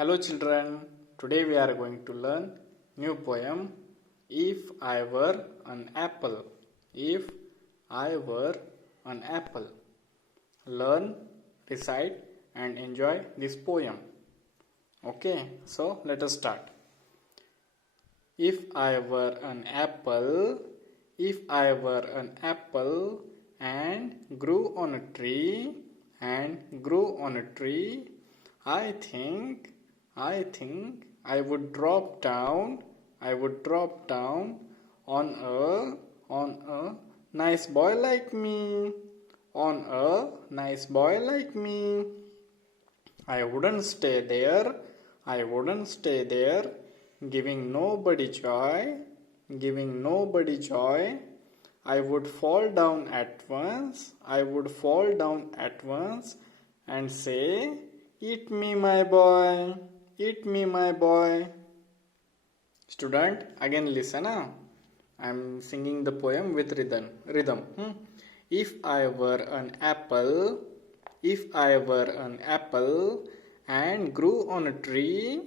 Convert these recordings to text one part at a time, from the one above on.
Hello children, today we are going to learn new poem If I Were an Apple. If I Were an Apple. Learn, recite and enjoy this poem. Okay, so let us start. If I were an apple, if I were an apple and grew on a tree I think I would drop down on a nice boy like me, on a nice boy like me. I wouldn't stay there, giving nobody joy, I would fall down at once, and say, eat me my boy, eat me my boy. Student, again listen. I'm singing the poem with rhythm. If I were an apple, and grew on a tree,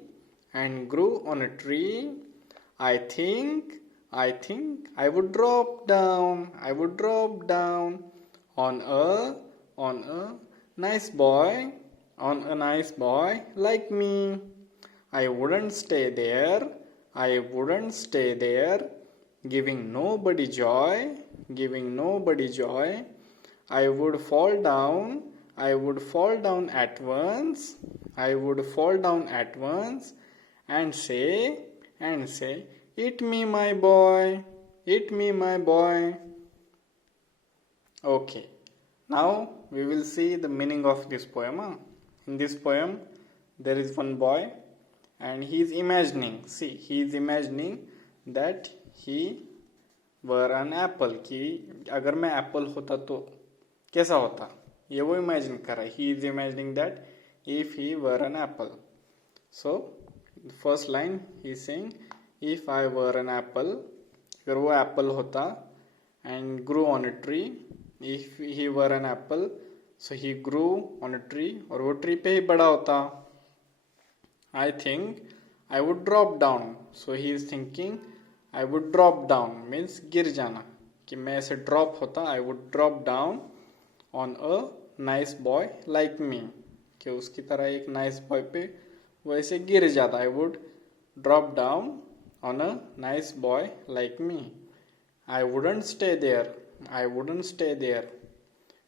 I think I would drop down, on a nice boy, like me. I wouldn't stay there, giving nobody joy, I would fall down at once, and say, eat me my boy, Okay, now we will see the meaning of this poem. In this poem, there is one boy and he is imagining that he were an apple. कि अगर मैं Apple होता तो कैसा होता, ये वो imagine कर रहा है. He is imagining that if he were an apple. So the first line he is saying, if I were an apple, अगर वो एप्पल होता, and grew on a tree, if he were an apple, so he grew on a tree, और वो tree पे ही बड़ा होता. I think I would drop down, so he is thinking I would drop down means गिर जाना, कि मैं ऐसे drop होता, I would drop down on a nice boy like me, कि उसकी तरह एक nice boy पे वो ऐसे गिर जाता. I would drop down on a nice boy like me. I wouldn't stay there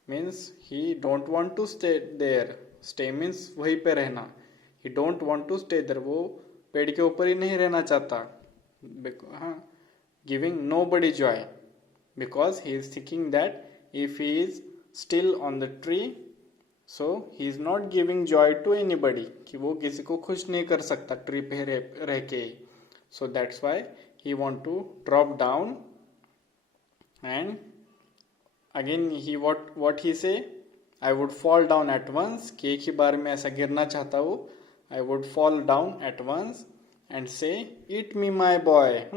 means he don't want to stay there. Stay means वहीं पे रहना. He don't want to stay there, वो पेड़ के ऊपर ही नहीं रहना चाहता. Giving nobody joy, because he is thinking that if he is still on the tree, so he is not giving joy to anybody, कि वो किसी को खुश नहीं कर सकता ट्री पे रह के. So that's why he want to drop down. And again he what he say, I would fall down at once, कि एक ही बार में ऐसा गिरना चाहता वो. I would fall down at once and say, eat me my boy.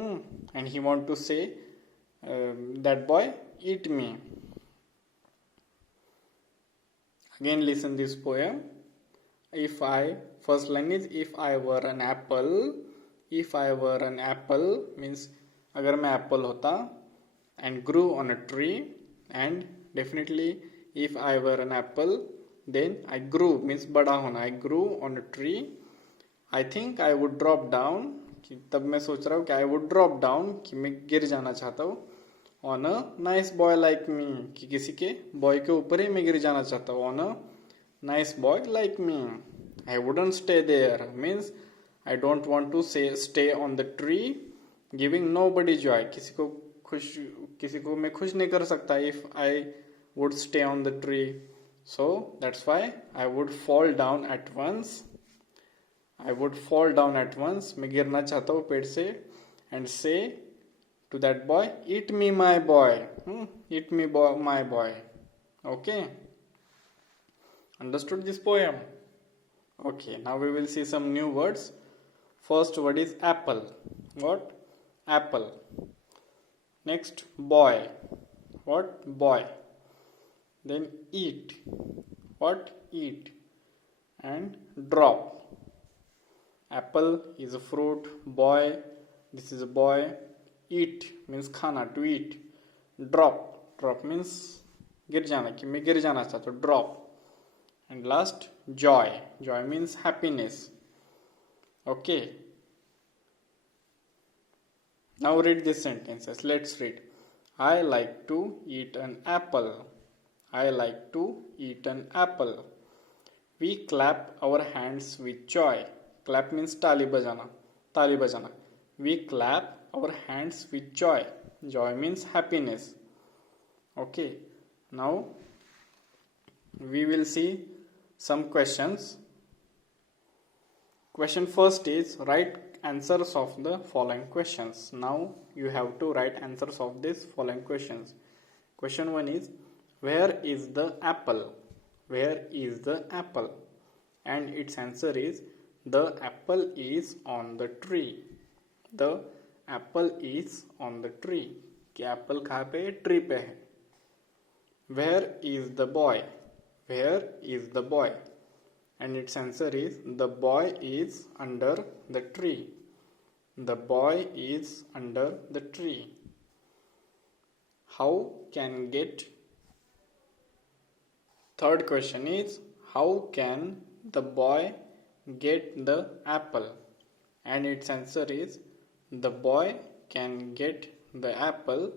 And he want to say, that boy, eat me. Again listen this poem. First line is, if I were an apple means अगर मैं apple होता, and grew on a tree, and definitely if I were an apple, then I grew means बड़ा होना. I grew on a tree. I think I would drop down, कि तब मैं सोच रहा हूँ कि I would drop down, कि मैं गिर जाना चाहता हूँ, on a nice boy like me, कि किसी के boy के ऊपर ही मैं गिर जाना चाहता हूँ, on a nice boy like me. I wouldn't stay there means I don't want to stay on the tree, giving nobody joy, किसी को मैं खुश नहीं कर सकता if I would stay on the tree. So that's why I would fall down at once, मैं गिरना चाहता हूँ पेड़ से, and say to that boy, eat me my boy, my boy. Okay, understood this poem? Okay, now we will see some new words. First word is apple. What? Apple. Next, boy. What? Boy. Then eat. What? Eat. And drop. apple is a fruit. Boy, this is a boy. Eat means खाना, to eat. Drop means गिर जाना, कि मैं गिर जाना चाहता हूँ, drop. And last, joy means happiness. Okay, now read these sentences. Let's read. I like to eat an apple. I like to eat an apple. We clap our hands with joy. Clap means ताली बजाना. We clap our hands with joy. Joy means happiness. Okay, now we will see some questions. Question first is write answers of the following questions. Now you have to write answers of these following questions. Question 1 is, where is the apple? Where is the apple? And its answer is, the apple is on the tree. The apple is on the tree. कि apple कहाँ पे है? Tree पे है. Where is the boy? Where is the boy? And its answer is, the boy is under the tree. The boy is under the tree. How can get? Third question is, how can the boy get the apple? And its answer is, the boy can get the apple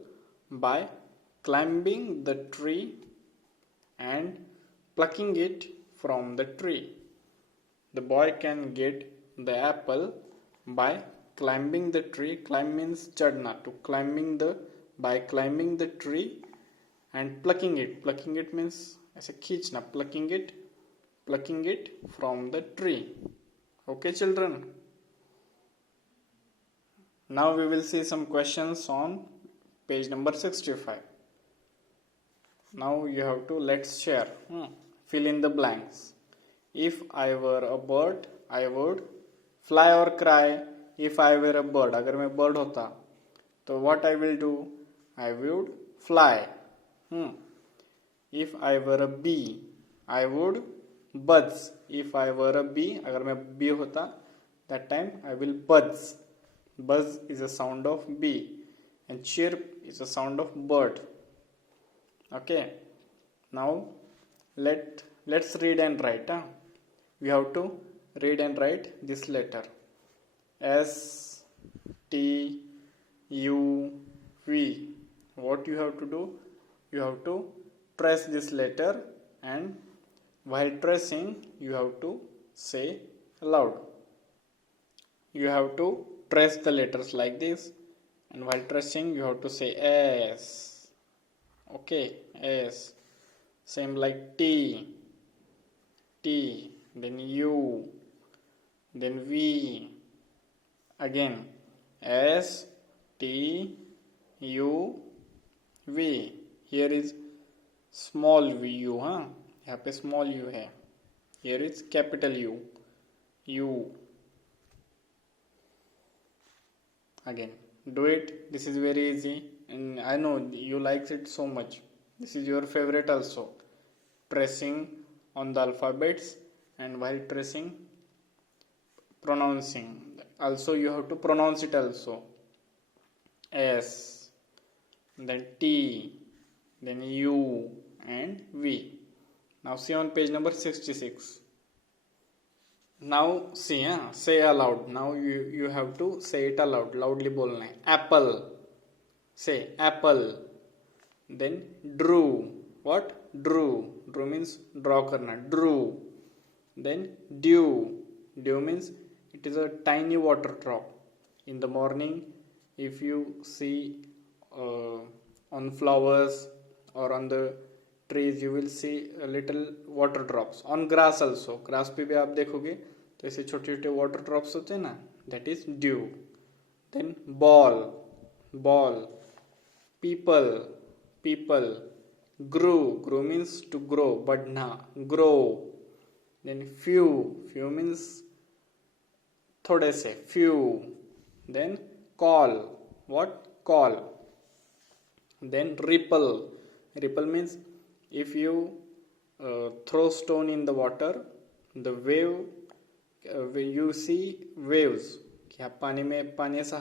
by climbing the tree and plucking it from the tree. The boy can get the apple by climbing the tree. Climb means chadna. By climbing the tree and plucking it. Plucking it means ऐसे खींचना. Plucking it from the tree. Okay, children. Now we will see some questions on page number 65. Now you have to, let's share. Fill in the blanks. If I were a bird, I would fly or cry. If I were a bird, अगर मैं bird होता, तो what I will do? I would fly. If I were a bee, I would buzz. If I were a bee, अगर मैं bee होता, that time I will buzz. Buzz is a sound of bee, and chirp is a sound of bird. Okay, now let's read and write. We have to read and write this letter. S T U V. What you have to do? You have to trace this letter, and while tracing you have to say aloud. You have to trace the letters like this, and while tracing you have to say S. Okay, S. Same like T, then U, then V, again S, T, U, V. Here is small v u. यहाँ पे small u है. Here is capital U, U. Again, do it. This is very easy, and I know you like it so much. This is your favorite also. Tracing on the alphabets, and while tracing, pronouncing. Also you have to pronounce it also. S, then T, then U, and V. Now see on page number 66. Now see, say aloud. Now you have to say it aloud. Loudly बोलना है. Apple. Say apple. Then drew. What? Drew. Drew means draw करना. Drew. Then dew. Dew means it is a tiny water drop. In the morning, if you see on flowers or on the trees, you will see a little water drops. On grass also. Grass पे भी आप देखोगे तो ऐसे छोटे छोटे water drops होते हैं ना. That is dew. Then ball. Ball. People. People. Grew. Grew means to grow. Badhna. Grow. Then few. Few means थोड़े से. Few. Then call. What? Call. Then ripple. Ripple means if you throw stone in the water, the you see waves, क्या पानी में पानी ऐसा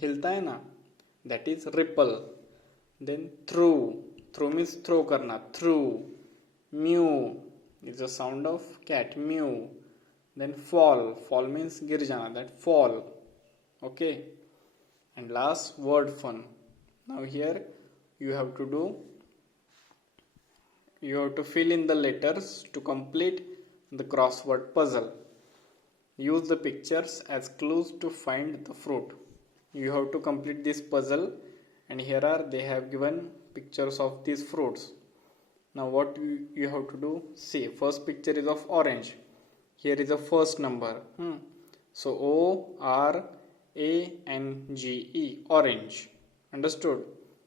हिलता है ना, that is ripple. Then through means throw करना, through. Mew is the sound of cat, mew. Then fall means गिर जाना, that fall. Okay. And last word fun. Now here you have to fill in the letters to complete the crossword puzzle. Use the pictures as clues to find the fruit. You have to complete this puzzle, and here they have given pictures of these fruits. Now what you have to do, see, first picture is of orange. Here is the first number. So ORANGE, orange. Understood?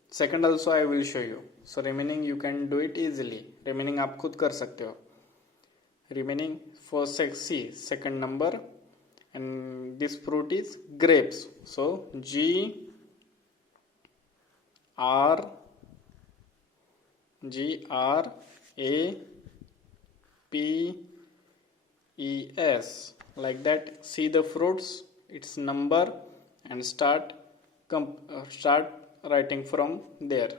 Second also I will show you. So remaining you can do it easily. Remaining आप खुद कर सकते हो. Remaining first see second number, and this fruit is grapes. So GRAPES, like that. See the fruits, its number, and start writing from there.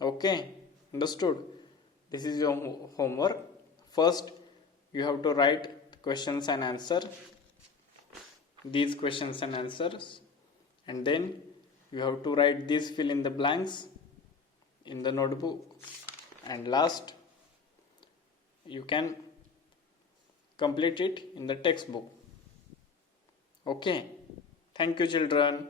Okay, understood? This is your homework. First you have to write questions and answer, these questions and answers, and then you have to write these fill in the blanks in the notebook, and last you can complete it in the textbook. Okay, thank you children.